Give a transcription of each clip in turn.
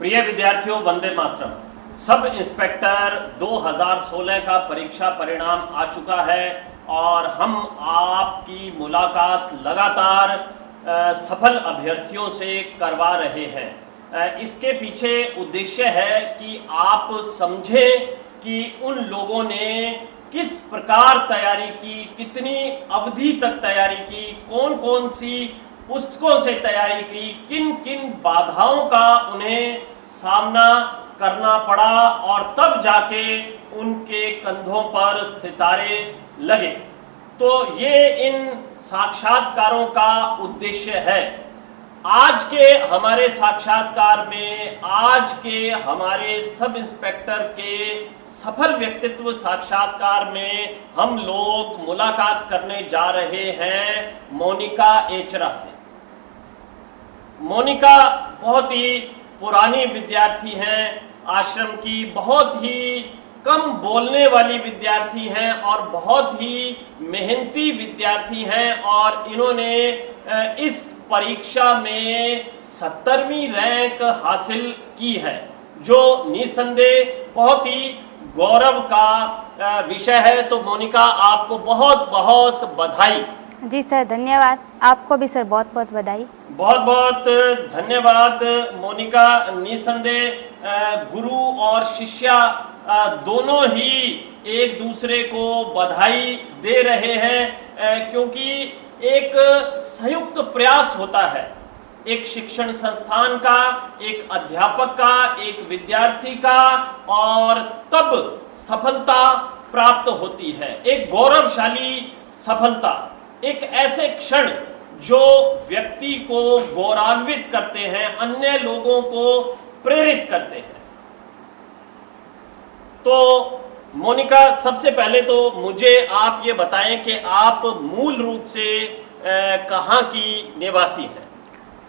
प्रिय विद्यार्थियों, Vande Mataram. Sub inspector 2016 का परीक्षा परिणाम आ चुका है और हम आपकी मुलाकात लगातार सफल अभ्यर्थियों से करवा रहे हैं। इसके पीछे उद्देश्य है कि आप समझें कि उन लोगों ने किस प्रकार तैयारी की, कितनी अवधि तक तैयारी की, कौन कौन सी पुस्तकों से तैयारी की, किन किन बाधाओं का उन्हें सामना करना पड़ा और तब जाके उनके कंधों पर सितारे लगे। तो ये इन साक्षात्कारों का उद्देश्य है। आज के हमारे साक्षात्कार में, आज के हमारे सब इंस्पेक्टर के सफल व्यक्तित्व साक्षात्कार में हम लोग मुलाकात करने जा रहे हैं मोनिका एचरा से। मोनिका बहुत ही पुरानी विद्यार्थी हैं, आश्रम की बहुत ही कम बोलने वाली विद्यार्थी हैं और बहुत ही मेहनती विद्यार्थी हैं और इन्होंने इस परीक्षा में 70वीं रैंक हासिल की है, जो निसंदेह बहुत ही गौरव का विषय है। तो मोनिका, आपको बहुत बहुत बधाई। जी सर, धन्यवाद। आपको भी सर बहुत बहुत बधाई। बहुत बहुत धन्यवाद मोनिका। निसंदेह गुरु और शिष्या दोनों ही एक दूसरे को बधाई दे रहे हैं, क्योंकि एक संयुक्त प्रयास होता है, एक शिक्षण संस्थान का, एक अध्यापक का, एक विद्यार्थी का, और तब सफलता प्राप्त होती है। एक गौरवशाली सफलता, एक ऐसे क्षण जो व्यक्ति को गौरवान्वित करते हैं, अन्य लोगों को प्रेरित करते हैं। तो मोनिका, सबसे पहले तो मुझे आप ये बताएं कि आप मूल रूप से कहाँ की निवासी हैं?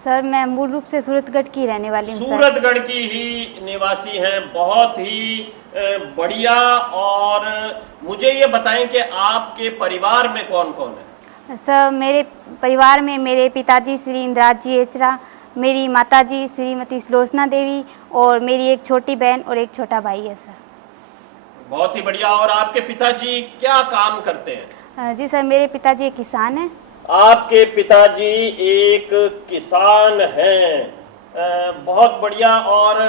सर, मैं मूल रूप से सूरतगढ़ की रहने वाली हूँ। सूरतगढ़ की ही निवासी हैं, बहुत ही बढ़िया। और मुझे ये बताएं कि आपके परिवार में कौन कौन है? सर, मेरे परिवार में मेरे पिताजी श्री इंद्राज जी एचरा, मेरी माताजी श्रीमती सुलोचना देवी और मेरी एक छोटी बहन और एक छोटा भाई है सर। बहुत ही बढ़िया। और आपके पिताजी क्या काम करते हैं? जी सर, मेरे पिताजी एक किसान हैं। आपके पिताजी एक किसान हैं, बहुत बढ़िया। और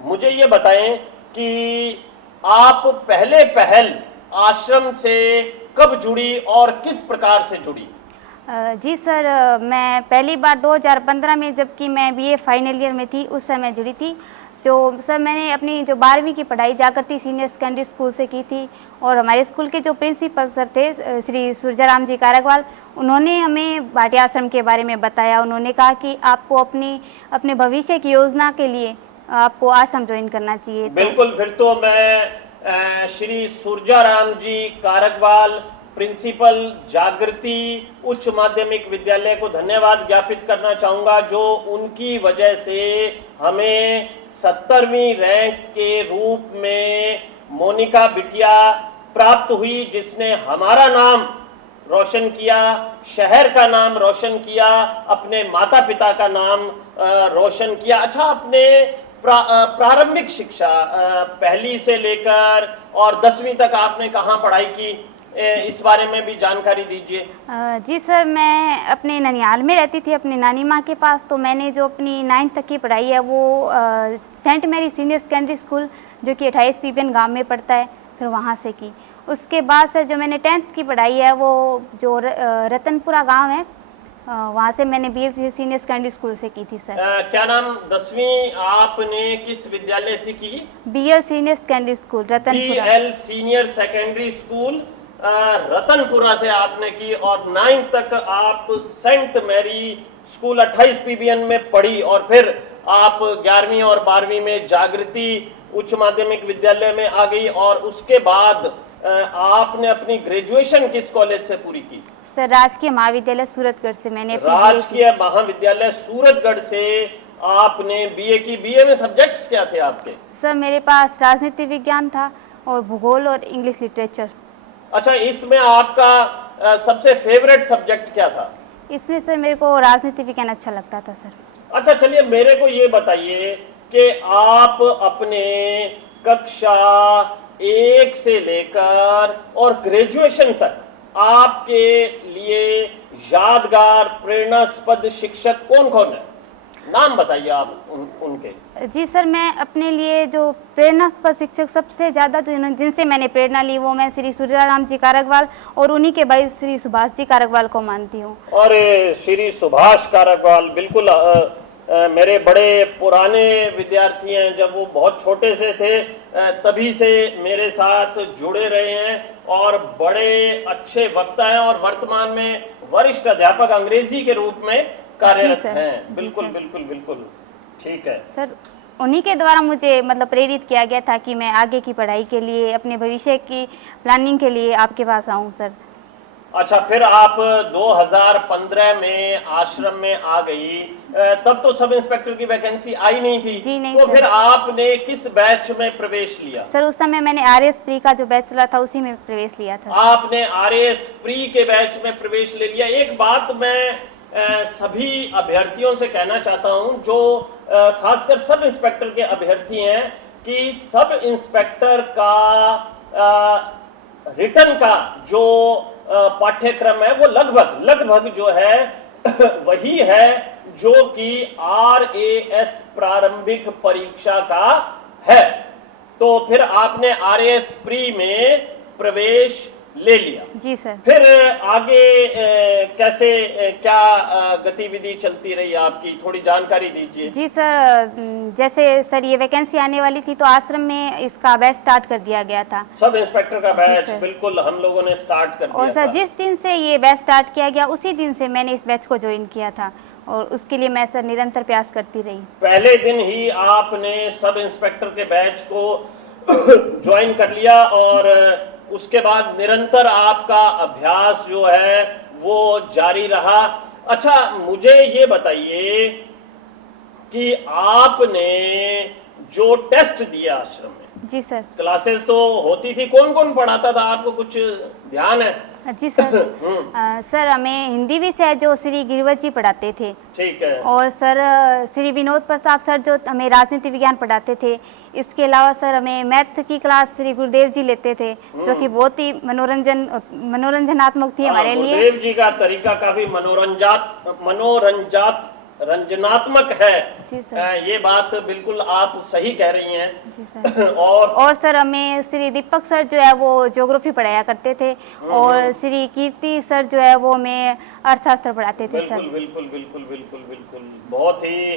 मुझे ये बताएं कि आप पहल आश्रम से कब जुड़ी और किस प्रकार से जुड़ी? जी सर, मैं पहली बार 2015 में, जबकि मैं बीए फाइनल ईयर में थी, उस समय जुड़ी थी। जो सर, मैंने अपनी जो 12वीं की पढ़ाई जागृति सीनियर सेकेंडरी स्कूल से की थी और हमारे स्कूल के जो प्रिंसिपल सर थे श्री सूरजाराम जी कारकवाल, उन्होंने हमें भाटिया आश्रम के बारे में बताया। उन्होंने कहा कि आपको अपने भविष्य की योजना के लिए आपको आश्रम ज्वाइन करना चाहिए। बिल्कुल। फिर तो मैं श्री सूरजाराम जी कारकवाल, प्रिंसिपल जागृति उच्च माध्यमिक विद्यालय को धन्यवाद ज्ञापित करना चाहूँगा, जो उनकी वजह से हमें 70वीं रैंक के रूप में मोनिका बिटिया प्राप्त हुई, जिसने हमारा नाम रोशन किया, शहर का नाम रोशन किया, अपने माता पिता का नाम रोशन किया। अच्छा, अपने प्रारंभिक शिक्षा पहली से लेकर और 10वीं तक आपने कहाँ पढ़ाई की, इस बारे में भी जानकारी दीजिए। जी सर, मैं अपने ननिहाल में रहती थी, अपनी नानी माँ के पास। तो मैंने जो अपनी 9th तक की पढ़ाई है वो Saint Mary senior secondary school, जो कि 28 पीबीएन गांव में पड़ता है सर, वहाँ से की। उसके बाद सर जो मैंने 10th की पढ़ाई है वो जो रतनपुरा गांव है, वहाँ से मैंने बीएल सीनियर सेकेंडरी स्कूल से की थी सर। क्या नाम? 10वीं आपने किस विद्यालय से की? BL senior secondary school Ratanpura. BL senior secondary school Ratanpura से आपने की और 9th तक आप सेंट मैरी स्कूल 28 पीबीएन में पढ़ी और फिर आप 11वीं और 12वीं में जागृति उच्च माध्यमिक विद्यालय में आ गई। और उसके बाद आपने अपनी ग्रेजुएशन किस कॉलेज से पूरी की? सर, राजकीय महाविद्यालय सूरतगढ़ से मैंने। राजकीय महाविद्यालय सूरतगढ़ से आपने बीए की। बीए में सब्जेक्ट्स क्या थे आपके? सर, मेरे पास राजनीति विज्ञान था और भूगोल और इंग्लिश लिटरेचर। अच्छा, इसमें आपका सबसे फेवरेट सब्जेक्ट क्या था? इसमें सर मेरे को राजनीति विज्ञान अच्छा लगता था सर। अच्छा चलिए मेरे को ये बताइए कि आप अपने कक्षा 1 से लेकर और ग्रेजुएशन तक आपके लिए यादगार प्रेरणास्पद शिक्षक कौन कौन है? नाम बताइए आप उनके। जी सर, मैं अपने लिए जो प्रेरणास्पद शिक्षक सबसे ज़्यादा जिनसे मैंने प्रेरणा ली वो मैं श्री सूर्याराम जी कारकवाल और उन्हीं के भाई श्री सुभाष जी कारकवाल को मानती हूँ। और श्री सुभाष कारकवाल बिल्कुल मेरे बड़े पुराने विद्यार्थी हैं। जब वो बहुत छोटे से थे तभी से मेरे साथ जुड़े रहे हैं और बड़े अच्छे वक्ता हैं और वर्तमान में वरिष्ठ अध्यापक अंग्रेजी के रूप में कार्यरत हैं। बिल्कुल बिल्कुल बिल्कुल ठीक है सर। उन्हीं के द्वारा मुझे मतलब प्रेरित किया गया था कि मैं आगे की पढ़ाई के लिए अपने भविष्य की प्लानिंग के लिए आपके पास आऊं सर। अच्छा, फिर आप 2015 में आश्रम में आ गई, तब तो सब इंस्पेक्टर की वैकेंसी आई नहीं थी। जी नहीं तो सर। फिर आपने किस बैच में प्रवेश लिया? सर उस समय मैंने आरएस प्री का जो बैच चला था उसी में प्रवेश लिया था। आपने आरएस प्री के बैच में प्रवेश ले लिया। एक बात मैं सभी अभ्यर्थियों से कहना चाहता हूं जो खासकर सब इंस्पेक्टर के अभ्यर्थी हैं कि सब इंस्पेक्टर का रिटर्न का जो पाठ्यक्रम है वो लगभग जो है वही है जो कि आरएएस प्रारंभिक परीक्षा का है। तो फिर आपने आरएएस प्री में प्रवेश ले लिया। जी सर। फिर आगे कैसे क्या गतिविधि चलती रही आपकी, थोड़ी जानकारी दीजिए। जी सर, जैसे सर ये वैकेंसी आने वाली थी तो आश्रम में इसका बैच स्टार्ट कर दिया गया था। सब इंस्पेक्टर का बैच बिल्कुल हम लोगों ने स्टार्ट कर दिया और सर जिस दिन से ये बैच स्टार्ट किया गया उसी दिन से मैंने इस बैच को ज्वाइन किया था और उसके लिए मैं सर निरंतर प्रयास करती रही। पहले दिन ही आपने सब इंस्पेक्टर के बैच को ज्वाइन कर लिया और उसके बाद निरंतर आपका अभ्यास जो है वो जारी रहा। अच्छा मुझे ये बताइए कि आपने जो टेस्ट दिया आश्रम में, जी सर, क्लासेस तो होती थी, कौन कौन पढ़ाता था आपको कुछ ध्यान है? जी सर। सर हमें हिंदी विषय जो श्री गिरिवर जी पढ़ाते थे। ठीक है। और सर श्री विनोद प्रताप सर जो हमें राजनीति विज्ञान पढ़ाते थे। इसके अलावा सर हमें मैथ की क्लास श्री गुरुदेव जी लेते थे जो कि बहुत ही मनोरंजनात्मक थी हमारे लिए। गुरुदेव जी का तरीका काफी रंजनात्मक है। जी सर। ये बात बिल्कुल आप सही कह रही हैं। जी सर। और सर हमें श्री दीपक सर जो है वो ज्योग्राफी पढ़ाया करते थे और श्री कीर्ति सर जो है वो हमें अर्थशास्त्र पढ़ाते थे। सर बिल्कुल बिल्कुल बिल्कुल बिल्कुल बहुत ही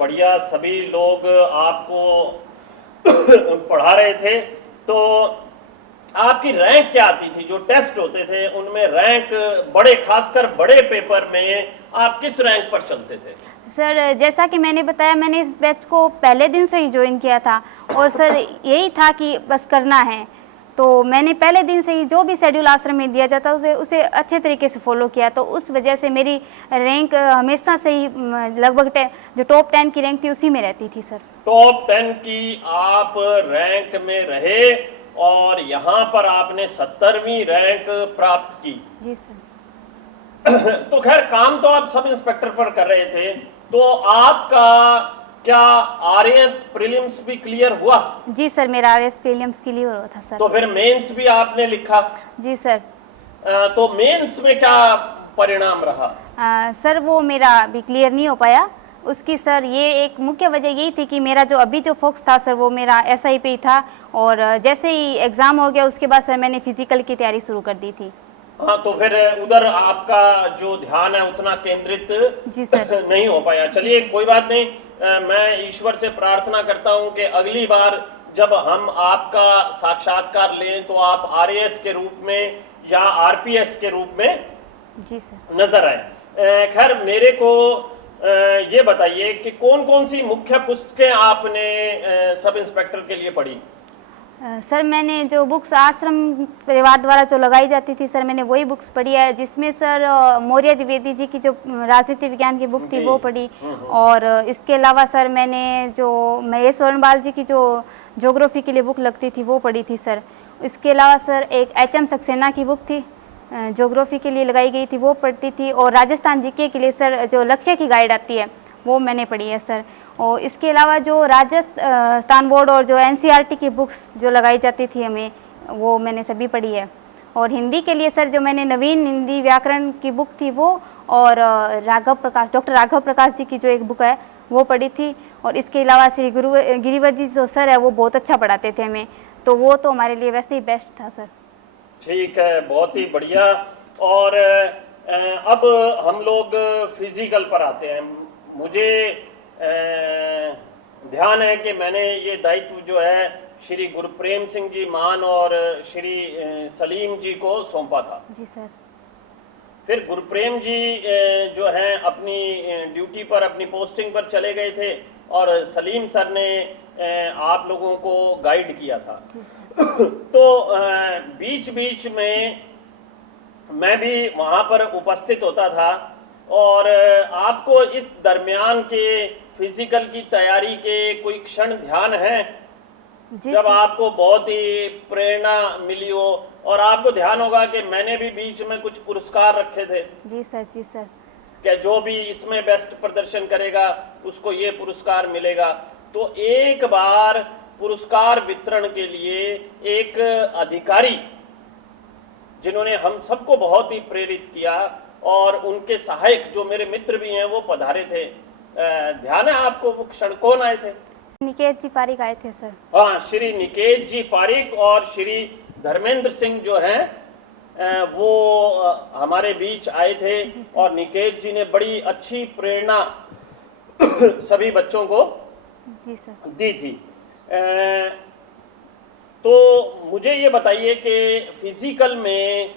बढ़िया सभी लोग आपको पढ़ा रहे थे। तो आपकी रैंक क्या आती थी? जो टेस्ट होते थे उनमें रैंक बड़े, खासकर बड़े पेपर में आप किस रैंक पर चलते थे? सर जैसा कि मैंने बताया मैंने इस बैच को पहले दिन से ही ज्वाइन किया था और सर यही था कि बस करना है। तो मैंने पहले दिन से ही जो भी शेड्यूल आश्रम में दिया जाता उसे अच्छे तरीके से फॉलो किया। तो उस वजह से मेरी रैंक हमेशा से ही लगभग जो टॉप 10 की रैंक थी उसी में रहती थी। सर टॉप 10 की आप रैंक में रहे और यहाँ पर आपने 70वीं रैंक प्राप्त की। जी सर। तो खैर काम तो आप सब इंस्पेक्टर पर कर रहे थे, तो आपका क्या आरएएस प्रीलिम्स भी क्लियर हुआ? जी सर, मेरा आरएएस प्रीलिम्स क्लियर हुआ था सर। तो फिर मेंस भी आपने लिखा? जी सर। तो मेंस में क्या परिणाम रहा? सर वो मेरा भी क्लियर नहीं हो पाया। उसकी सर ये एक मुख्य वजह यही थी कि मेरा जो अभी जो फोकस था सर वो मेरा एसआई पे ही था और जैसे ही एग्ज़ाम हो गया उसके बाद सर मैंने फिजिकल की तैयारी शुरू कर दी थी। हाँ, तो फिर उधर आपका जो ध्यान है उतना केंद्रित जी सर नहीं हो पाया। चलिए कोई बात नहीं, मैं ईश्वर से प्रार्थना करता हूँ कि अगली बार जब हम आपका साक्षात्कार लें तो आप आरएएस के रूप में या आरपीएस के रूप में जी सर नजर आए। खैर मेरे को ये बताइए कि कौन कौन सी मुख्य पुस्तकें आपने सब इंस्पेक्टर के लिए पढ़ी? सर मैंने जो बुक्स आश्रम परिवार द्वारा जो लगाई जाती थी सर मैंने वही बुक्स पढ़ी है, जिसमें सर मौर्य द्विवेदी जी की जो राजनीति विज्ञान की बुक थी वो पढ़ी। और इसके अलावा सर मैंने जो महेश वर्णवाल जी की जो ज्योग्राफी के लिए बुक लगती थी वो पढ़ी थी सर। इसके अलावा सर एक एचएम सक्सेना की बुक थी ज्योग्राफी के लिए लगाई गई थी वो पढ़ती थी। और राजस्थान जीके के लिए सर जो लक्ष्य की गाइड आती है वो मैंने पढ़ी है सर। और इसके अलावा जो राजस्थान बोर्ड और जो एनसीईआरटी की बुक्स जो लगाई जाती थी हमें, वो मैंने सभी पढ़ी है। और हिंदी के लिए सर जो मैंने नवीन हिंदी व्याकरण की बुक थी वो, और डॉक्टर राघव प्रकाश जी की जो एक बुक है वो पढ़ी थी। और इसके अलावा श्री गिरिवर जी जो सर है वो बहुत अच्छा पढ़ाते थे हमें, तो वो तो हमारे लिए वैसे ही बेस्ट था सर। ठीक है, बहुत ही बढ़िया। और अब हम लोग फिजिकल पर आते हैं। मुझे ध्यान है कि मैंने ये दायित्व जो है श्री गुरप्रेम सिंह जी मान और श्री सलीम जी को सौंपा था। जी सर। फिर गुरप्रेम जी जो हैं अपनी ड्यूटी पर, अपनी पोस्टिंग पर चले गए थे, और सलीम सर ने आप लोगों को गाइड किया था। तो बीच बीच में मैं भी वहाँ पर उपस्थित होता था, और आपको इस दरमियान के फिजिकल की तैयारी के कोई क्षण ध्यान है जब आपको बहुत ही प्रेरणा मिली हो, और आपको ध्यान होगा कि मैंने भी बीच में कुछ पुरस्कार रखे थे? जी सर। जी सर। कि जो भी इसमें बेस्ट प्रदर्शन करेगा उसको ये पुरस्कार मिलेगा। तो एक बार पुरस्कार वितरण के लिए एक अधिकारी जिन्होंने हम सबको बहुत ही प्रेरित किया, और उनके सहायक जो मेरे मित्र भी हैं वो पधारे थे। ध्यान है आपको वो क्षण? कौन आए थे? निकेत जी पारिक आए थे सर। हाँ, श्री निकेत जी पारिक और श्री धर्मेंद्र सिंह जो हैं वो हमारे बीच आए थे, और निकेत जी ने बड़ी अच्छी प्रेरणा सभी बच्चों को जी सर दी थी। तो मुझे ये बताइए कि फिजिकल में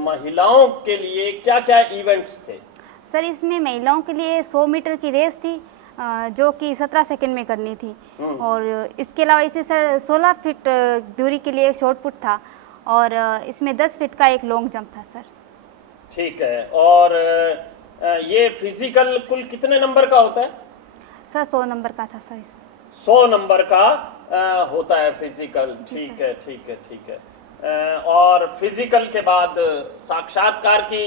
महिलाओं के लिए क्या क्या इवेंट्स थे? सर इसमें महिलाओं के लिए 100 मीटर की रेस थी, जो कि 17 सेकंड में करनी थी। और इसके अलावा इसे सर 16 फीट दूरी के लिए शॉर्ट पुट था, और इसमें 10 फीट का एक लॉन्ग जंप था सर। ठीक है। और ये फिजिकल कुल कितने नंबर का होता है? सर 100 नंबर का था सर। 100 नंबर का होता है फिजिकल। ठीक है, ठीक है, ठीक है। और फिजिकल के बाद साक्षात्कार की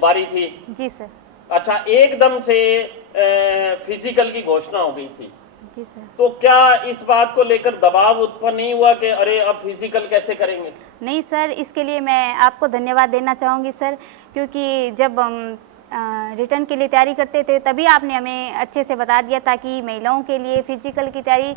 बारी थी? जी सर। अच्छा, एकदम से फिजिकल की घोषणा हो गई थी? जी सर। तो क्या इस बात को लेकर दबाव उत्पन्न नहीं हुआ कि अरे अब फिजिकल कैसे करेंगे? नहीं सर, इसके लिए मैं आपको धन्यवाद देना चाहूँगी सर, क्योंकि जब हम रिटर्न के लिए तैयारी करते थे तभी आपने हमें अच्छे से बता दिया था कि महिलाओं के लिए फिजिकल की तैयारी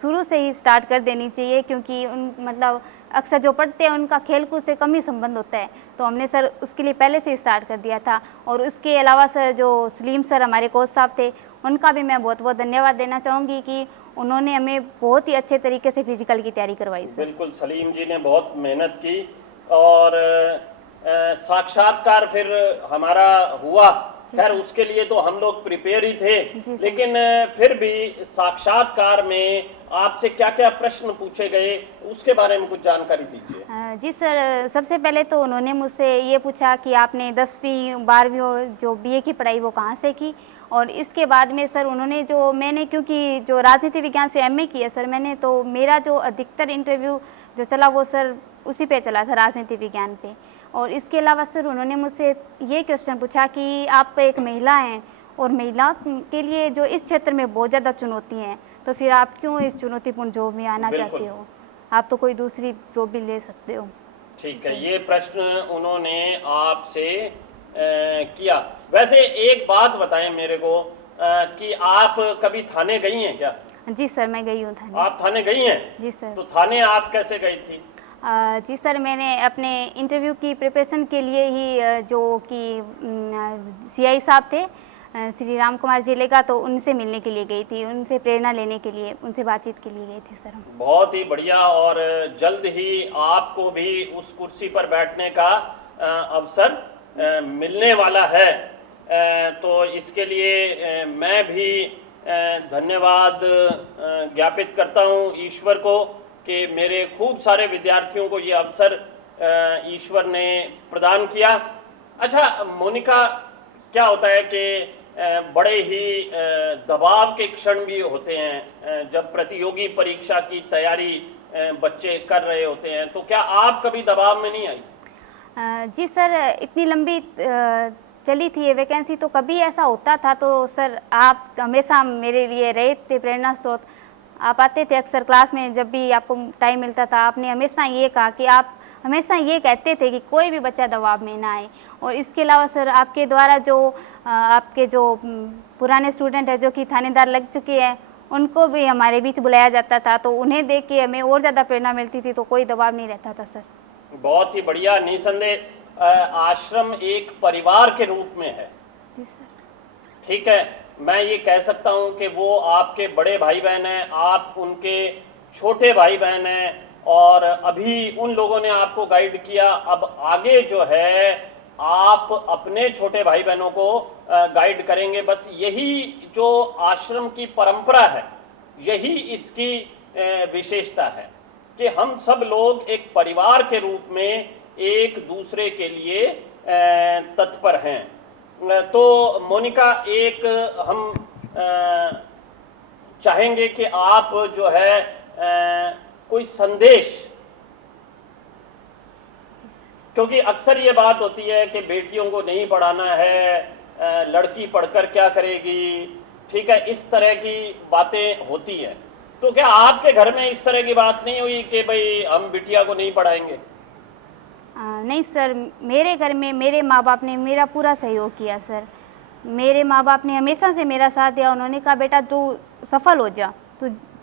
शुरू से ही स्टार्ट कर देनी चाहिए, क्योंकि उन मतलब अक्सर जो पढ़ते हैं उनका खेलकूद से कम ही संबंध होता है। तो हमने सर उसके लिए पहले से ही स्टार्ट कर दिया था। और उसके अलावा सर जो सलीम सर हमारे कोच साहब थे, उनका भी मैं बहुत बहुत धन्यवाद देना चाहूँगी कि उन्होंने हमें बहुत ही अच्छे तरीके से फिजिकल की तैयारी करवाई सर। बिल्कुल, सलीम जी ने बहुत मेहनत की, और साक्षात्कार फिर हमारा हुआ। खैर उसके लिए तो हम लोग प्रिपेयर ही थे, लेकिन फिर भी साक्षात्कार में आपसे क्या क्या प्रश्न पूछे गए उसके बारे में कुछ जानकारी दीजिए। जी सर, सबसे पहले तो उन्होंने मुझसे ये पूछा कि आपने 10वीं 12वीं और जो बीए की पढ़ाई वो कहाँ से की। और इसके बाद में सर उन्होंने मैंने क्योंकि जो राजनीति विज्ञान से एमए की है सर मैंने, तो मेरा जो अधिकतर इंटरव्यू जो चला वो सर उसी पे चला था, राजनीति विज्ञान पे। और इसके अलावा सर उन्होंने मुझसे ये क्वेश्चन पूछा कि आप एक महिला हैं और महिला के लिए जो इस क्षेत्र में बहुत ज़्यादा चुनौती हैं, तो फिर आप क्यों इस चुनौतीपूर्ण जॉब में आना चाहते हो? आप तो कोई दूसरी जॉब भी ले सकते हो। ठीक है, ये प्रश्न उन्होंने आपसे किया। वैसे एक बात बताएं मेरे को कि आप कभी थाने गई हैं क्या? जी सर, मैं गई हूँ थाने। आप थाने गई हैं? जी सर। तो थाने आप कैसे गई थी? जी सर, मैंने अपने इंटरव्यू की प्रिपरेशन के लिए ही जो कि सीआई साहब थे श्री राम कुमार जिलेगा, तो उनसे मिलने के लिए गई थी, उनसे प्रेरणा लेने के लिए, उनसे बातचीत के लिए गई थी सर हम। बहुत ही बढ़िया। और जल्द ही आपको भी उस कुर्सी पर बैठने का अवसर मिलने वाला है। तो इसके लिए मैं भी धन्यवाद ज्ञापित करता हूँ ईश्वर को कि मेरे खूब सारे विद्यार्थियों को ये अवसर ईश्वर ने प्रदान किया। अच्छा मोनिका, क्या होता है कि बड़े ही दबाव के क्षण भी होते हैं जब प्रतियोगी परीक्षा की तैयारी बच्चे कर रहे होते हैं, तो क्या आप कभी दबाव में नहीं आई? जी सर, इतनी लंबी चली थी ये वैकेंसी, तो कभी ऐसा होता था तो सर आप हमेशा मेरे लिए रहे थे प्रेरणा स्रोत। आप आते थे अक्सर क्लास में, जब भी आपको टाइम मिलता था आपने हमेशा ये कहा कि आप हमेशा ये कहते थे कि कोई भी बच्चा दबाव में ना आए। और इसके अलावा सर आपके द्वारा जो आपके जो पुराने स्टूडेंट हैं जो कि थानेदार लग चुके हैं, उनको भी हमारे बीच बुलाया जाता था, तो उन्हें देख के हमें और ज़्यादा प्रेरणा मिलती थी, तो कोई दबाव नहीं रहता था सर। बहुत ही बढ़िया। निसंदेह आश्रम एक परिवार के रूप में है। जी सर। ठीक है, मैं ये कह सकता हूँ कि वो आपके बड़े भाई बहन हैं, आप उनके छोटे भाई बहन हैं, और अभी उन लोगों ने आपको गाइड किया। अब आगे जो है आप अपने छोटे भाई बहनों को गाइड करेंगे। बस यही जो आश्रम की परंपरा है, यही इसकी विशेषता है कि हम सब लोग एक परिवार के रूप में एक दूसरे के लिए तत्पर हैं। तो मोनिका, एक हम चाहेंगे कि आप जो है कोई संदेश, क्योंकि अक्सर ये बात होती है कि बेटियों को नहीं पढ़ाना है, लड़की पढ़कर क्या करेगी, ठीक है, इस तरह की बातें होती हैं। तो क्या आपके घर में इस तरह की बात नहीं हुई कि भाई हम बिटिया को नहीं पढ़ाएंगे? नहीं सर, मेरे घर में मेरे माँ बाप ने मेरा पूरा सहयोग किया सर। मेरे माँ बाप ने हमेशा से मेरा साथ दिया। उन्होंने कहा बेटा तू सफल हो जा,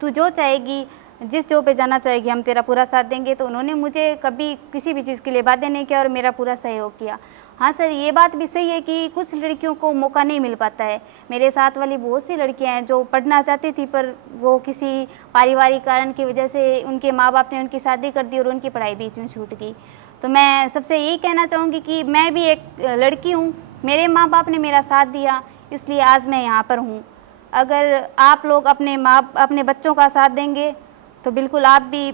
तू जो चाहेगी, जिस जॉब पे जाना चाहेगी हम तेरा पूरा साथ देंगे। तो उन्होंने मुझे कभी किसी भी चीज़ के लिए बातें नहीं किया और मेरा पूरा सहयोग किया। हाँ सर, ये बात भी सही है कि कुछ लड़कियों को मौका नहीं मिल पाता है। मेरे साथ वाली बहुत सी लड़कियां हैं जो पढ़ना चाहती थी, पर वो किसी पारिवारिक कारण की वजह से उनके माँ बाप ने उनकी शादी कर दी और उनकी पढ़ाई बीच में छूट गई। तो मैं सबसे यही कहना चाहूँगी कि मैं भी एक लड़की हूँ, मेरे माँ बाप ने मेरा साथ दिया, इसलिए आज मैं यहाँ पर हूँ। अगर आप लोग अपने बच्चों का साथ देंगे तो बिल्कुल आप भी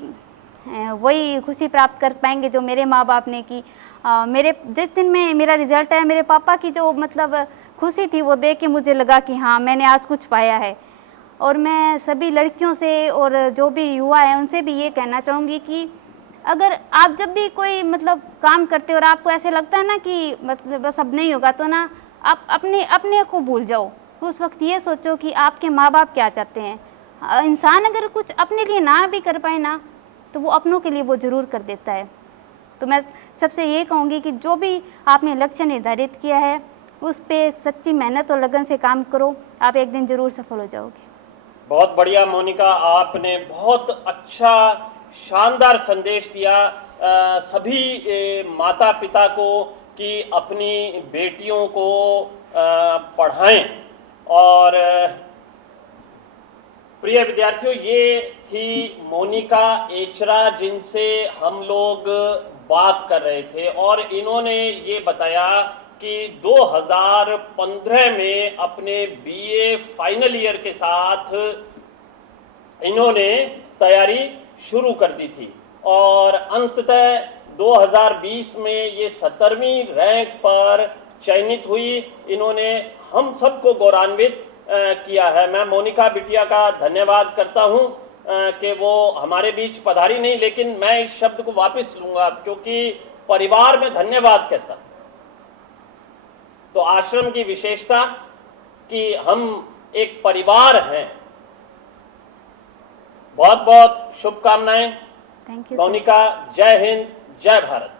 वही खुशी प्राप्त कर पाएंगे जो मेरे माँ बाप ने की। मेरे जिस दिन में मेरा रिजल्ट आया, मेरे पापा की जो मतलब खुशी थी वो देख के मुझे लगा कि हाँ मैंने आज कुछ पाया है। और मैं सभी लड़कियों से और जो भी युवा हैं उनसे भी ये कहना चाहूँगी कि अगर आप जब भी कोई मतलब काम करते हो और आपको ऐसे लगता है ना कि मतलब बस अब नहीं होगा, तो ना आप अपने को भूल जाओ। उस वक्त ये सोचो कि आपके माँ बाप क्या चाहते हैं। इंसान अगर कुछ अपने लिए ना भी कर पाए ना, तो वो अपनों के लिए वो ज़रूर कर देता है। तो मैं सबसे ये कहूँगी कि जो भी आपने लक्ष्य निर्धारित किया है उस पर सच्ची मेहनत और लगन से काम करो, आप एक दिन ज़रूर सफल हो जाओगे। बहुत बढ़िया मोनिका, आपने बहुत अच्छा शानदार संदेश दिया सभी माता पिता को कि अपनी बेटियों को पढ़ाएं। और प्रिय विद्यार्थियों, ये थी मोनिका एचरा जिनसे हम लोग बात कर रहे थे, और इन्होंने ये बताया कि 2015 में अपने बीए फाइनल ईयर के साथ इन्होंने तैयारी शुरू कर दी थी, और अंततः 2020 में ये 17वीं रैंक पर चयनित हुई। इन्होंने हम सबको गौरवान्वित किया है। मैं मोनिका बिटिया का धन्यवाद करता हूं कि वो हमारे बीच पधारी नहीं, लेकिन मैं इस शब्द को वापस लूंगा, क्योंकि परिवार में धन्यवाद कैसा। तो आश्रम की विशेषता कि हम एक परिवार हैं। बहुत बहुत शुभकामनाएं थैंक यू मोनिका। जय हिंद, जय भारत।